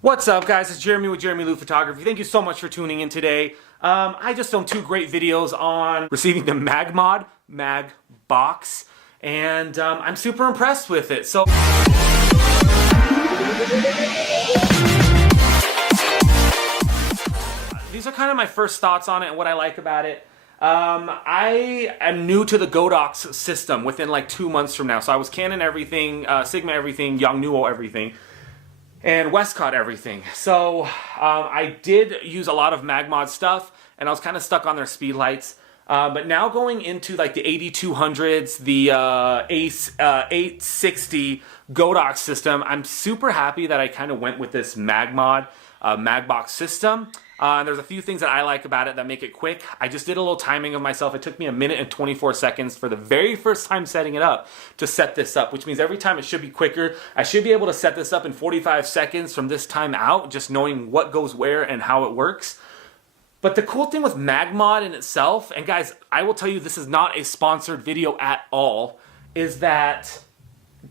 What's up, guys? It's Jeramie with JeramieLu Photography. Thank you so much for tuning in today. I just filmed two great videos on receiving the Magbox, and I'm super impressed with it. So these are kind of my first thoughts on it and what I like about it. I am new to the Godox system within like 2 months from now. So I was Canon everything, Sigma everything, Yongnuo everything, and Westcott everything. So I did use a lot of Magmod stuff, and I was kind of stuck on their speed lights. But now going into like the 8200s, the Ace 860 Godox system, I'm super happy that I kind of went with this Magbox system. And there's a few things that I like about it that make it quick. I just did a little timing of myself. It took me 1 minute and 24 seconds for the very first time setting it up to set this up, which means every time it should be quicker. I should be able to set this up in 45 seconds from this time out, just knowing what goes where and how it works. But the cool thing with Magmod in itself, and guys, I will tell you this is not a sponsored video at all, is that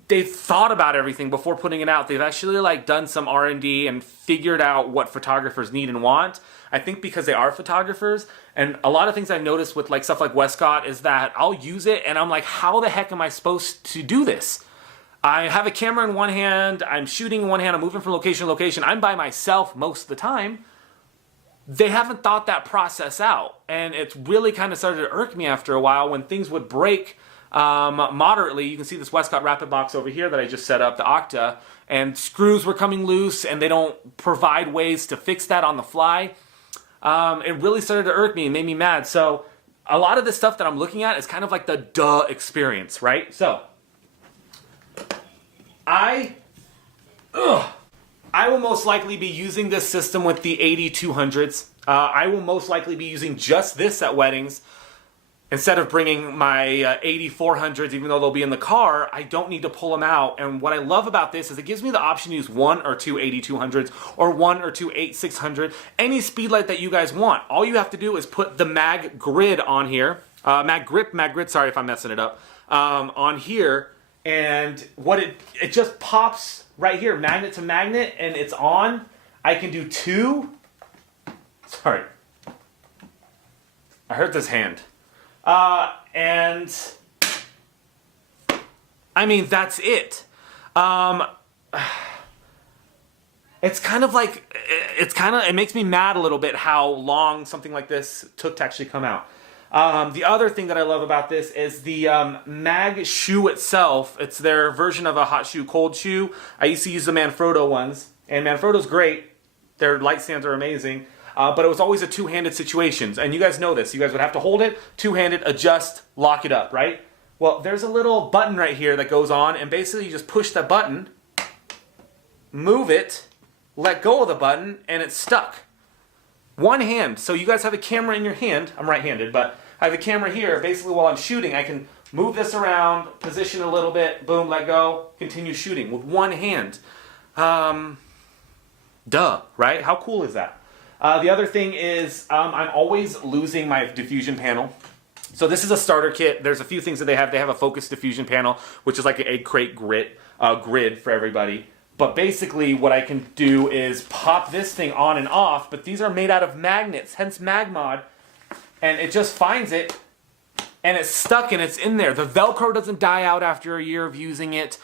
they've thought about everything before putting it out. They've actually like done some R&D and figured out what photographers need and want. I think because they are photographers, and a lot of things I've noticed with like stuff like Westcott is that I'll use it and I'm like, how the heck am I supposed to do this? I have a camera in one hand, I'm shooting in one hand, I'm moving from location to location, I'm by myself most of the time. They haven't thought that process out, and it's really kind of started to irk me after a while when things would break moderately. You can see this Westcott Rapid Box over here that I just set up, the Octa, and screws were coming loose and they don't provide ways to fix that on the fly. It really started to irk me and made me mad. So a lot of this stuff that I'm looking at is kind of like the duh experience, right? So I will most likely be using this system with the 8200s. I will most likely be using just this at weddings. Instead of bringing my 8400s, even though they'll be in the car, I don't need to pull them out. And what I love about this is it gives me the option to use 1 or 2 8200s or 1 or 2 8600, any speed light that you guys want. All you have to do is put the mag grid on here, mag grid, sorry if I'm messing it up, on here. And what it just pops right here, magnet to magnet, and it's on. I can do 2. Sorry. I hurt this hand. And I mean, that's it. It's kind of like, it makes me mad a little bit how long something like this took to actually come out. The other thing that I love about this is the mag shoe itself. It's their version of a hot shoe, cold shoe. I used to use the Manfrotto ones, and Manfrotto's great. Their light stands are amazing. But it was always a two-handed situation, and you guys know this. You guys would have to hold it, two-handed, adjust, lock it up, right? Well, there's a little button right here that goes on, and basically you just push that button, move it, let go of the button, and it's stuck. One hand. So you guys have a camera in your hand. I'm right-handed, but I have a camera here. Basically, while I'm shooting, I can move this around, position a little bit, boom, let go, continue shooting with one hand. Duh, right? How cool is that? The other thing is I'm always losing my diffusion panel. So this is a starter kit. There's a few things that they have. They have a focus diffusion panel, which is like an egg crate grid for everybody. But basically what I can do is pop this thing on and off, but these are made out of magnets, hence Magmod, and it just finds it, and it's stuck and it's in there. The Velcro doesn't die out after a year of using it.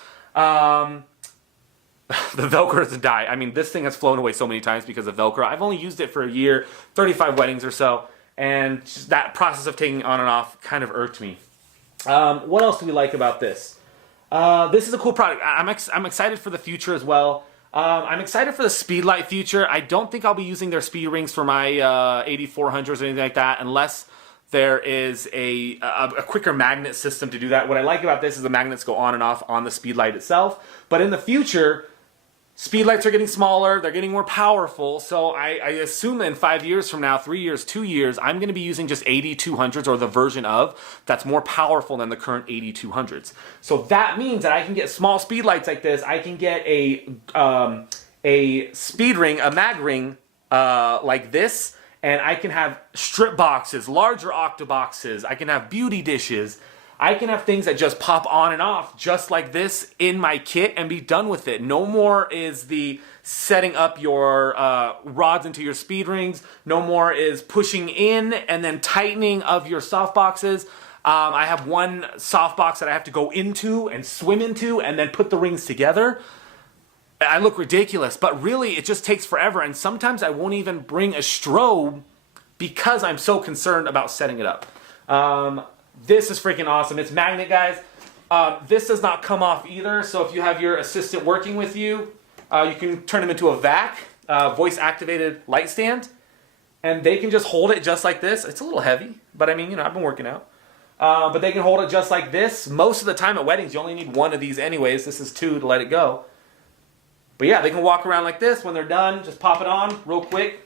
The Velcro doesn't die. I mean, this thing has flown away so many times because of Velcro. I've only used it for a year, 35 weddings or so, and just that process of taking it on and off kind of irked me. What else do we like about this? This is a cool product. I'm excited for the future as well. I'm excited for the speedlight future. I don't think I'll be using their speed rings for my 8400s or anything like that unless there is a quicker magnet system to do that. What I like about this is the magnets go on and off on the speedlight itself. But in the future, speedlights are getting smaller, they're getting more powerful, so I assume that in 5 years from now, 3 years, 2 years, I'm going to be using just 8200s or the version of that's more powerful than the current 8200s. So that means that I can get small speedlights like this. I can get a speed ring, a mag ring like this, and I can have strip boxes, larger octa boxes. I can have beauty dishes. I can have things that just pop on and off just like this in my kit and be done with it. No more is the setting up your rods into your speed rings. No more is pushing in and then tightening of your soft boxes. I have one soft box that I have to go into and swim into and then put the rings together. I look ridiculous, but really it just takes forever. And sometimes I won't even bring a strobe because I'm so concerned about setting it up. This is freaking awesome. It's magnet, guys. This does not come off either. So if you have your assistant working with you, you can turn them into a VAC, voice activated light stand, and they can just hold it just like this. It's a little heavy, but I mean, you know, I've been working out. But they can hold it just like this. Most of the time at weddings, you only need one of these anyways. This is 2 to let it go. But yeah, they can walk around like this. When they're done, just pop it on real quick.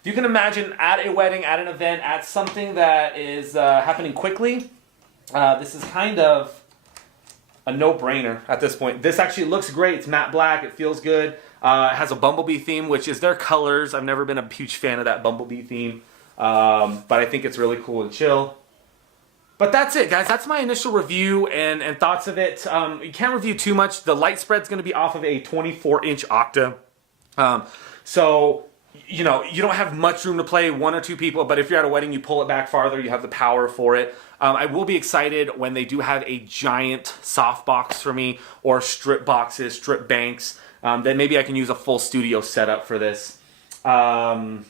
If you can imagine at a wedding, at an event, at something that is happening quickly, this is kind of a no-brainer at this point. This actually looks great. It's matte black. It feels good. It has a bumblebee theme, which is their colors. I've never been a huge fan of that bumblebee theme, but I think it's really cool and chill. But that's it, guys. That's my initial review and thoughts of it. You can't review too much. The light spread's going to be off of a 24-inch Octa. So, you know, you don't have much room to play 1 or 2 people, but if you're at a wedding, you pull it back farther. You have the power for it. I will be excited when they do have a giant soft box for me or strip boxes, strip banks. Then maybe I can use a full studio setup for this. Lastly,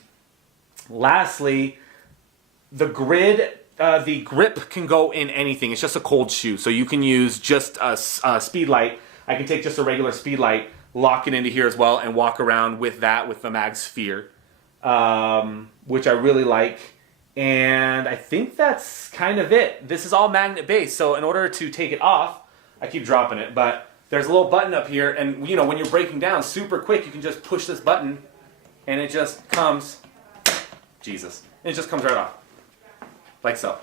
the grid... the grip can go in anything. It's just a cold shoe. So you can use just a speed light. I can take just a regular speed light, lock it into here as well, and walk around with that with the Mag Sphere, which I really like. And I think that's kind of it. This is all magnet based. So in order to take it off, I keep dropping it, but there's a little button up here. And you know, when you're breaking down super quick, you can just push this button and it just comes, Jesus, it just comes right off. Like so.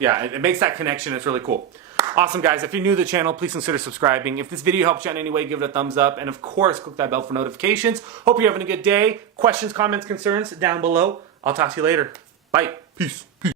Yeah, it makes that connection. It's really cool. Awesome, guys. If you're new to the channel, please consider subscribing. If this video helped you in any way, give it a thumbs up. And of course, click that bell for notifications. Hope you're having a good day. Questions, comments, concerns, down below. I'll talk to you later. Bye. Peace. Peace.